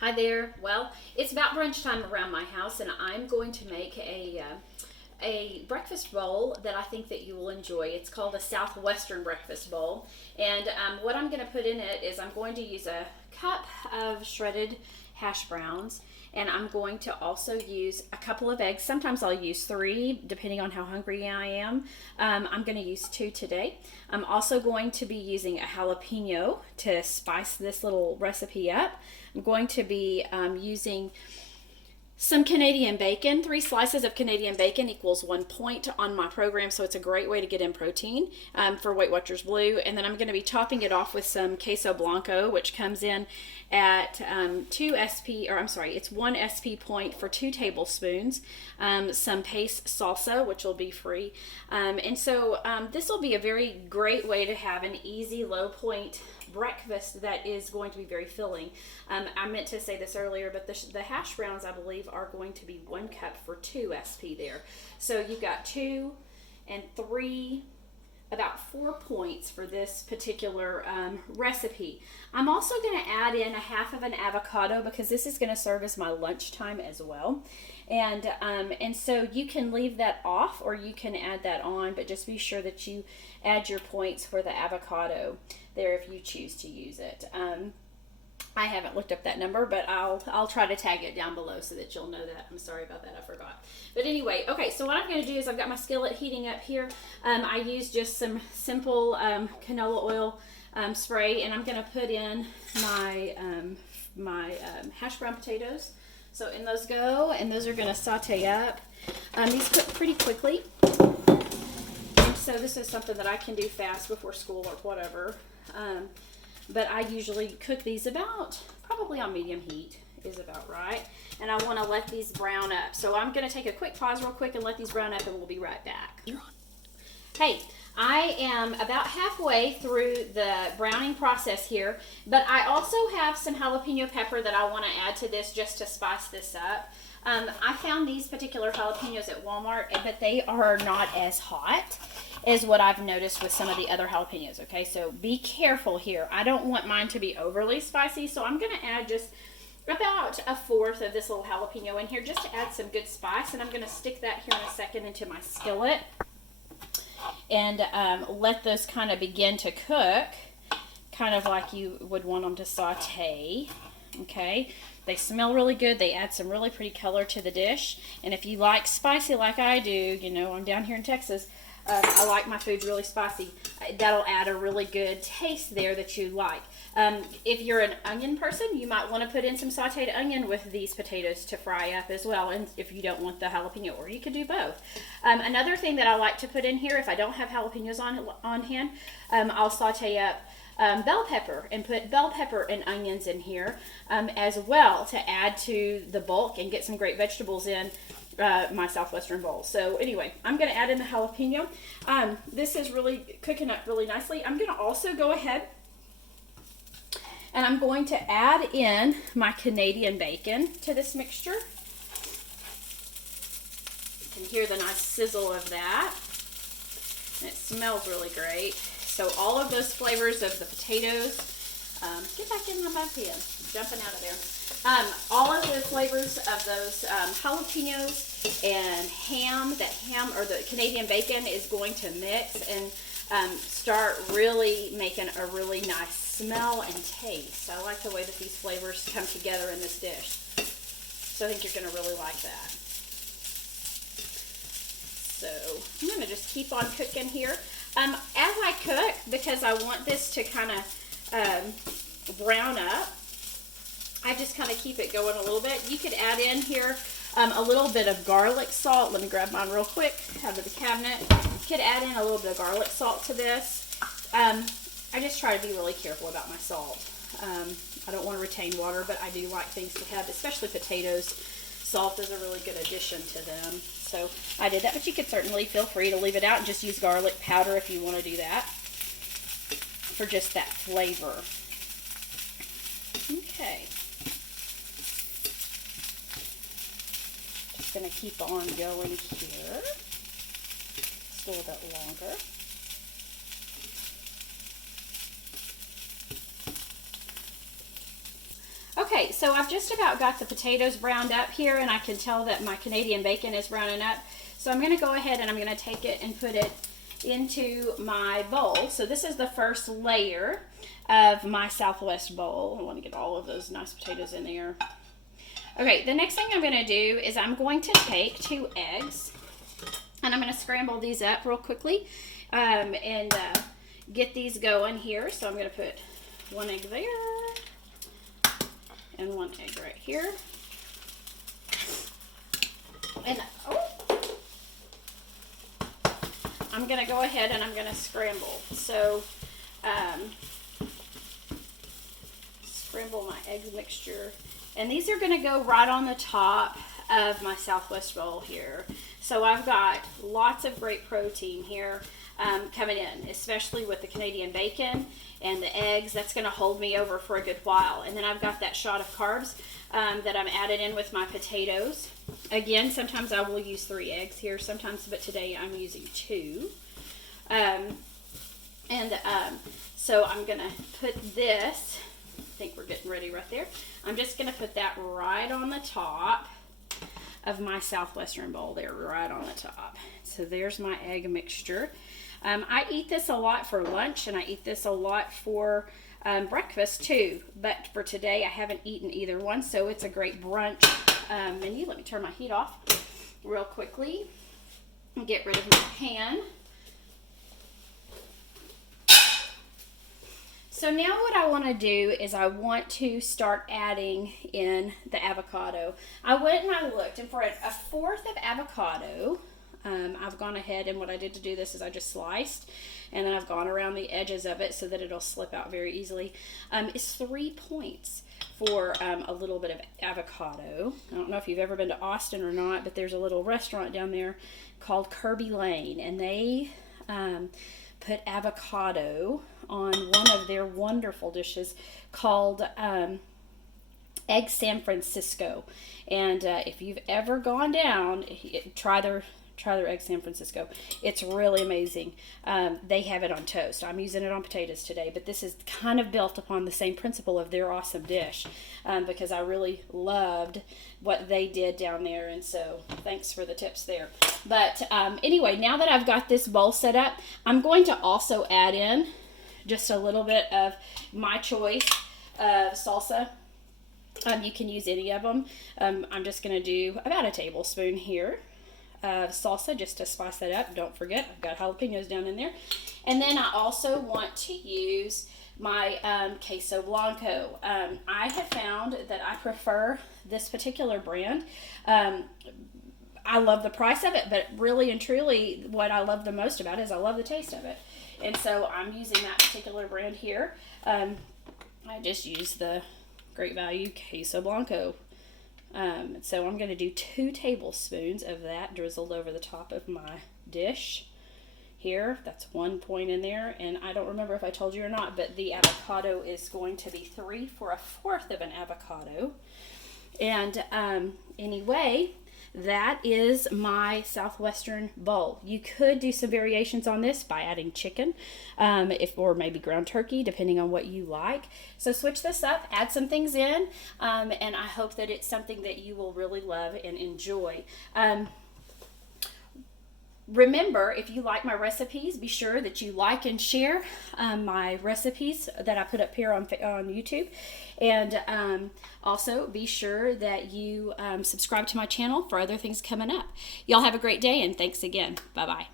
Hi there. Well, it's about brunch time around my house, and I'm going to make a breakfast bowl that I think that you will enjoy. It's called a Southwestern breakfast bowl, and what I'm going to put in it is I'm going to use a cup of shredded hash browns, and I'm going to also use a couple of eggs. Sometimes I'll use three, depending on how hungry I am. I'm going to use two today. I'm also going to be using a jalapeno to spice this little recipe up. I'm going to be using some Canadian bacon. 3 slices of Canadian bacon equals 1 point on my program, so it's a great way to get in protein for Weight Watchers Blue. And then I'm going to be topping it off with some queso blanco, which comes in at 1 SP point for 2 tablespoons. Some paste salsa, which will be free. And so this will be a very great way to have an easy low point breakfast that is going to be very filling. I meant to say this earlier, but the hash browns, I believe, are going to be 1 cup for 2 SP there. So you've got 2 and 3, about 4 points for this particular recipe. I'm also going to add in a half of an avocado because this is going to serve as my lunchtime as well. And so you can leave that off or you can add that on, but just be sure that you add your points for the avocado there if you choose to use it. I haven't looked up that number, but I'll try to tag it down below so that you'll know that. I'm sorry about that, I forgot. But anyway, okay, so what I'm going to do is I've got my skillet heating up here. I use just some simple canola oil spray, and I'm going to put in my hash brown potatoes. So in those go, and those are going to saute up. These cook pretty quickly, and so this is something that I can do fast before school or whatever. But I usually cook these probably on medium heat is about right. And I want to let these brown up. So I'm going to take a quick pause real quick and let these brown up, and we'll be right back. Hey, I am about halfway through the browning process here, but I also have some jalapeno pepper that I want to add to this just to spice this up. I found these particular jalapenos at Walmart, but they are not as hot as what I've noticed with some of the other jalapenos, okay? So be careful here. I don't want mine to be overly spicy, so I'm going to add just about 1/4 of this little jalapeno in here just to add some good spice, and I'm going to stick that here in a second into my skillet and let those kind of begin to cook, kind of like you would want them to saute, okay? They smell really good. They add some really pretty color to the dish, and if you like spicy like I do, you know, I'm down here in Texas, I like my food really spicy. That'll add a really good taste there that you like. If you're an onion person, you might want to put in some sauteed onion with these potatoes to fry up as well, and if you don't want the jalapeno, or you could do both. Another thing that I like to put in here, if I don't have jalapenos on hand, I'll saute up bell pepper and put bell pepper and onions in here as well to add to the bulk and get some great vegetables in my Southwestern bowl. So anyway, I'm going to add in the jalapeno. This is really cooking up really nicely. I'm going to also go ahead and I'm going to add in my Canadian bacon to this mixture. You can hear the nice sizzle of that. And it smells really great. So all of those flavors of the potatoes, get back in my butt in, jumping out of there. All of the flavors of those jalapenos and ham, or the Canadian bacon is going to mix and start really making a really nice smell and taste. I like the way that these flavors come together in this dish. So I think you're going to really like that. So I'm going to just keep on cooking here. As I cook, because I want this to kind of brown up, I just kind of keep it going a little bit. You could add in here a little bit of garlic salt. Let me grab mine real quick out of the cabinet. You could add in a little bit of garlic salt to this. I just try to be really careful about my salt. I don't want to retain water, but I do like things to have, especially potatoes. Salt is a really good addition to them. So I did that, but you could certainly feel free to leave it out and just use garlic powder if you want to do that for just that flavor. Okay. Just going to keep on going here. Just a little bit longer. Okay, so I've just about got the potatoes browned up here, and I can tell that my Canadian bacon is browning up. So I'm going to go ahead and I'm going to take it and put it into my bowl. So this is the first layer of my Southwest bowl. I want to get all of those nice potatoes in there. Okay, the next thing I'm going to do is I'm going to take 2 eggs, and I'm going to scramble these up real quickly and get these going here. So I'm going to put 1 egg there and 1 egg right here. And I'm going to go ahead and I'm going to scramble. So scramble my egg mixture. And these are going to go right on the top of my Southwest bowl here. So I've got lots of great protein here coming in, especially with the Canadian bacon and the eggs. That's going to hold me over for a good while. And then I've got that shot of carbs that I'm added in with my potatoes. Again, sometimes I will use 3 eggs here, sometimes, but today I'm using 2. So I'm going to put this, I think we're getting ready right there. I'm just going to put that right on the top of my Southwestern bowl there, right on the top. So there's my egg mixture. I eat this a lot for lunch, and I eat this a lot for breakfast too, but for today I haven't eaten either one, so it's a great brunch menu. Let me turn my heat off real quickly and get rid of my pan. So now what I want to do is I want to start adding in the avocado. I went and I looked, and for a 1/4 of avocado, I've gone ahead, and what I did to do this is I just sliced, and then I've gone around the edges of it so that it'll slip out very easily. It's 3 points for a little bit of avocado. I don't know if you've ever been to Austin or not, but there's a little restaurant down there called Kirby Lane, and they put avocado on one of their wonderful dishes called Egg San Francisco. And if you've ever gone down, try their Egg San Francisco. It's really amazing. They have it on toast. I'm using it on potatoes today, but this is kind of built upon the same principle of their awesome dish, because I really loved what they did down there, and so thanks for the tips there. But anyway, now that I've got this bowl set up, I'm going to also add in just a little bit of my choice of salsa. You can use any of them. I'm just going to do about a tablespoon here of salsa just to spice that up. Don't forget, I've got jalapenos down in there. And then I also want to use my queso blanco. I have found that I prefer this particular brand. I love the price of it, but really and truly what I love the most about it is I love the taste of it. And so I'm using that particular brand here. I just use the Great Value Queso Blanco. So I'm going to do 2 tablespoons of that drizzled over the top of my dish here. That's 1 point in there. And I don't remember if I told you or not, but the avocado is going to be 3 for a 1/4 of an avocado. And anyway, that is my Southwestern bowl. You could do some variations on this by adding chicken, or maybe ground turkey, depending on what you like. So switch this up, add some things in, and I hope that it's something that you will really love and enjoy. Remember, if you like my recipes, be sure that you like and share my recipes that I put up here on YouTube. And also be sure that you subscribe to my channel for other things coming up. Y'all have a great day, and thanks again. Bye-bye.